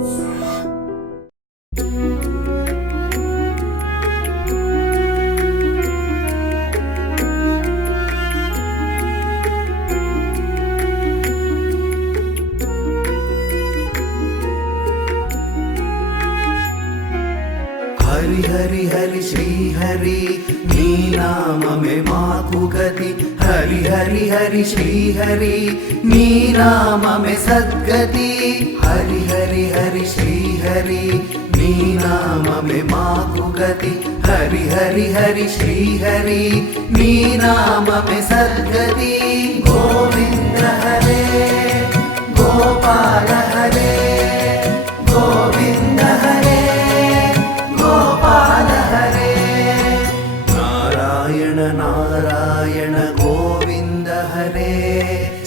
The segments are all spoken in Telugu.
హరి హరి హరి శ్రీ హరి నీ నామమే మాకు గతి. హరి హరి హరి శ్రీ హరి నీ నామమే సద్గతి. హరి హరి హరి శ్రీ హరి నీ నామమే మాకు గతి. హరి హరి హరి శ్రీ హరి నీ నామమే సద్గతి. గోవింద హరే గోపాల హరే గోవింద హరే గోపాల హరే. నారాయణ నారాయణ గోవింద హరే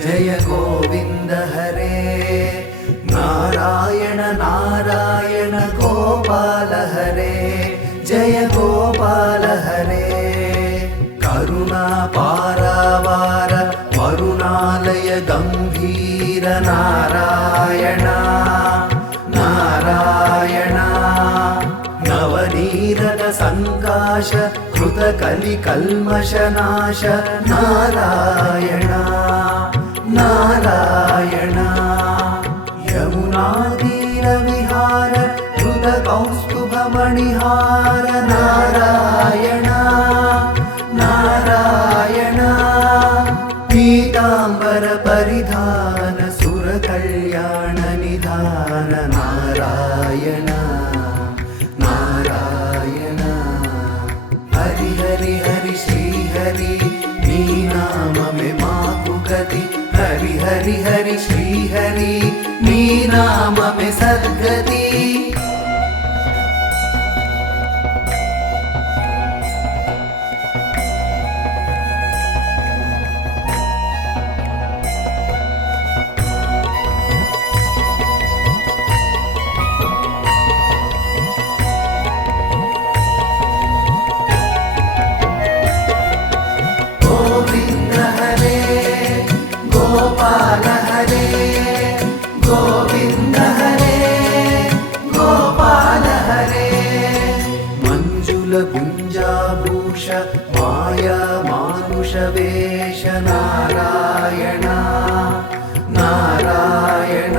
జయ గోవింద హరే. నారాయణ నారాయణ గోపాల హరే జయ గోపాల హరే. కరుణా పారావార వరుణాలయ గంభీర నారాయణ నారాయణ. నవనీరద సంకాశ కృత కలి కల్మషనాశ నారాయణ నారాయణ. యమునా తీర విహార కృత కౌస్తుభ మణిహార నారాయణ నారాయణ. పీతాంబర పరిధాన సుర కళ్యాణ నిధాన నారాయణ నారాయణ. హరి హరి హరి శ్రీ హరి నీ నామమే మాకు గతి. హరి హరి హరి శ్రీ హరి నీ నామమే సద్గతి. గోవింద హరే గోపాల హరే గోవింద హరే గోపాల హరే. మంజుల గుంజాభూష మాయా మానుష వేష నారాయణ నారాయణ.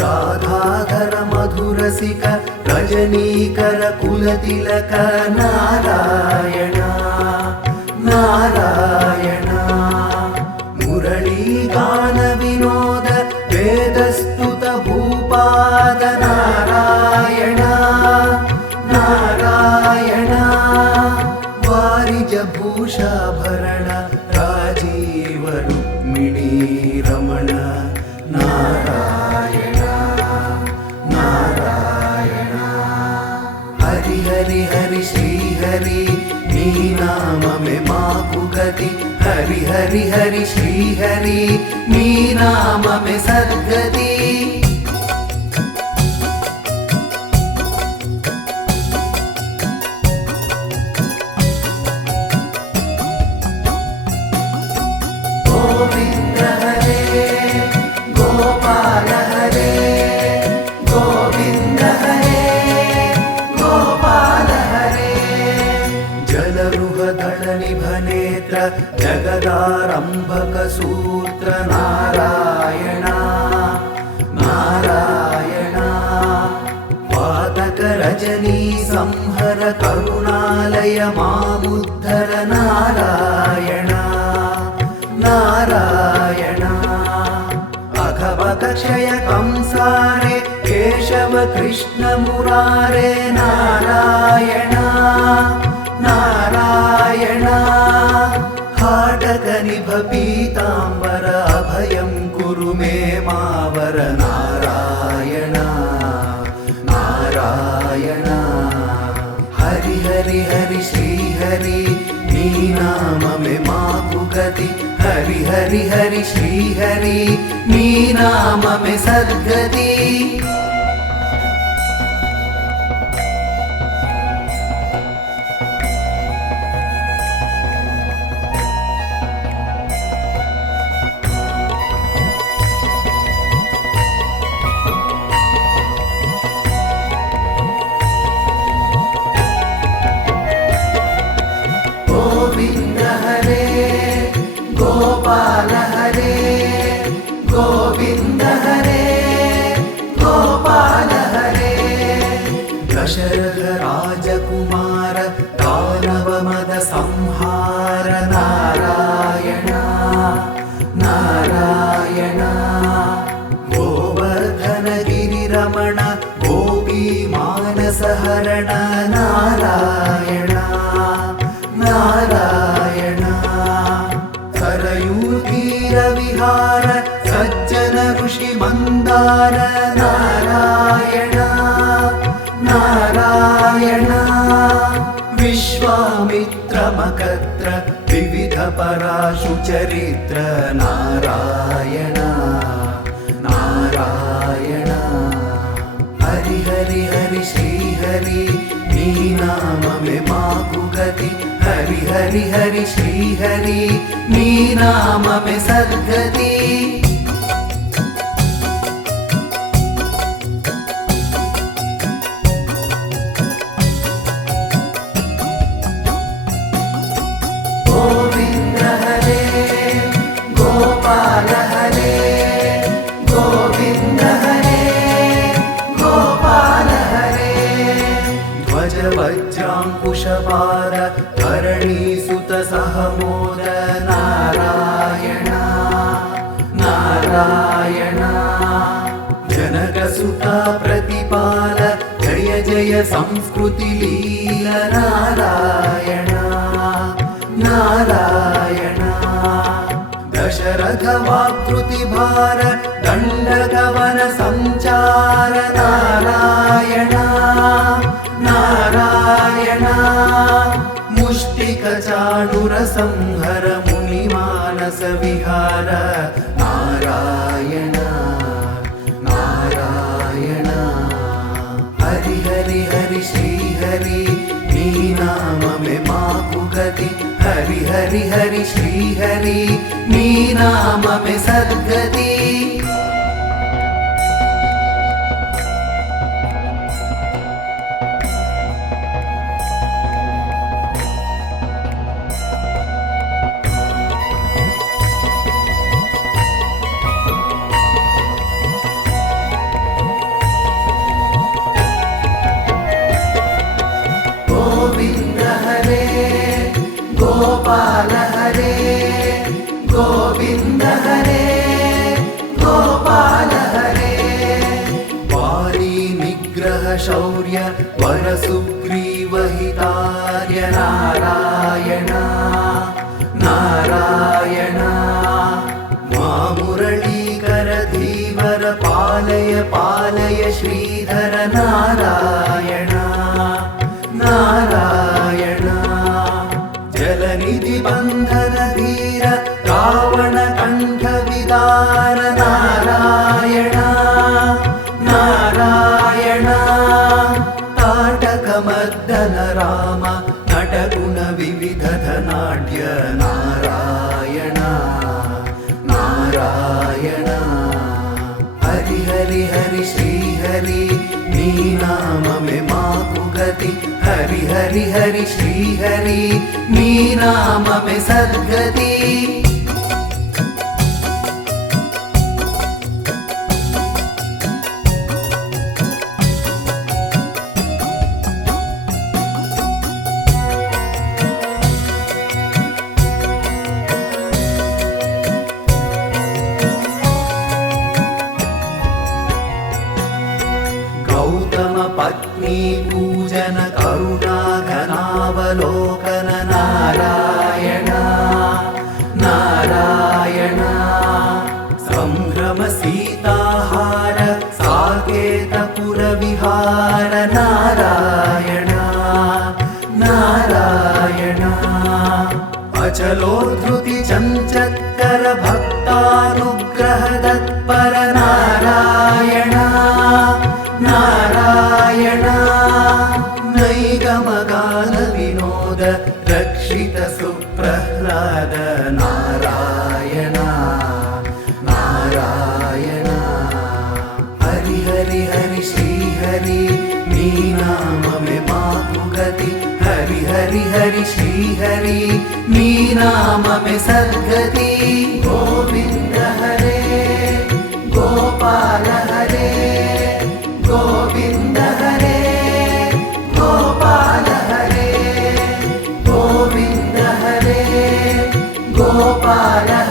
రాధాధర మధురసిక రజనీకర కులతిలక నారాయణ నారాయణ. మురళీగాన వినోద వేదస్తుత భూపాద నారాయణ నారాయణ. వారిజ భూషాభరణ రాజీవ రుక్మిణీ రమణ నారాయణ నారాయణ. హరి హరి హరి శ్రీ హరి నీ నామమే మాకు గతి. హరి హరి హరి శ్రీ హరి నీ నామమే సద్గతి. గోవింద హరే గోపాల హరే గోవింద హరే గోపాల హరే. జలరుహదళ నిభనేత్ర జగదారంభక సూత్ర నారాయణ నారాయణ. పాతక రజనీ సంహర కరుణాలయ మాముద్ధర నారాయణ నారాయణ. అఘవక క్షయ కంసారే కేశవ కృష్ణ మురారే నారాయణ నారాయణ. హాటక నిభ పీతాంబర అభయం కురు మే మావర నారాయణ నారాయణ. హరి హరి హరి శ్రీ హరి నీ నామమే మాకు గతి. హరి హరి హరి శ్రీ హరి నీ నామమే సద్గతి. दशरथ राजकुमार दानवमद संहार नारायण नारायण गोवर्धन गिरिरमण गोपी मानसहरण नारायण नारायण सरयूतीरविहार सज्जन ऋषि मंदार नारायण नारायण विश्वामित्र मकत्र विविध पराशु चरित्र नारायण नारायण हरि हरि हरि श्री हरि नी नाम में माकु गति हरि हरि हरि श्री हरि नी नाम में सद्गति गोविंद हरे गोपाल हरे गोविंद हरे गोपाल हरे ध्वज वज्रांकुशपाद धरणी सुत सहमोद नारायण नारायण जनक सुत प्रतिपाल जय जय संस्कृति लीला नारायण नारायण दशरथ वाकृति भार दंडगवन संचार नारायण नारायण मुष्टिक चाणुर संहर मुनि मानस विहार नारायण नारायण हरि हरि हरि श्री हरि नी नाम में माकु गति हरि हरि हरि श्री हरि नी नाम में सद्गति गोविंद हरे गोपाल हरे गोविंद हरे गोपाल हरे वाली निग्रह शौर्य वर सुग्रीव हितार्य नारायण नारायण मुरलीकर धीवर पालय पालय श्रीधर नारायण नारायण जलनिधि बंधन धीर रावण कंठ विदार नारायण नारायण ताटक मर्दन राम नटगुण विविध धनाढ्य नारायण नारायण हरि हरि हरि श्री हरि नी नाम में माकु गति हरि हरि हरि श्री हरि नी नाम में सद्गति गौतम पत्नी पूजन करुणा घनावलोकन नारायण नारायण संभ्रम सीताहार साकेतपुर विहार नारायण नारायण अचलोद्धृति चञ्चत्कर भक्तानुग्रह तत्पर नारायण नारायण नैगमगान विनोद रक्षित सुप्रह्लाद नारायण नारायण हरि हरि हरि श्री हरि नी नाम में माकु गति हरि हरि हरि श्री हरि नी नाम में सद्गति गोविंद हरे गोपाल हरे गोविंद हरे హర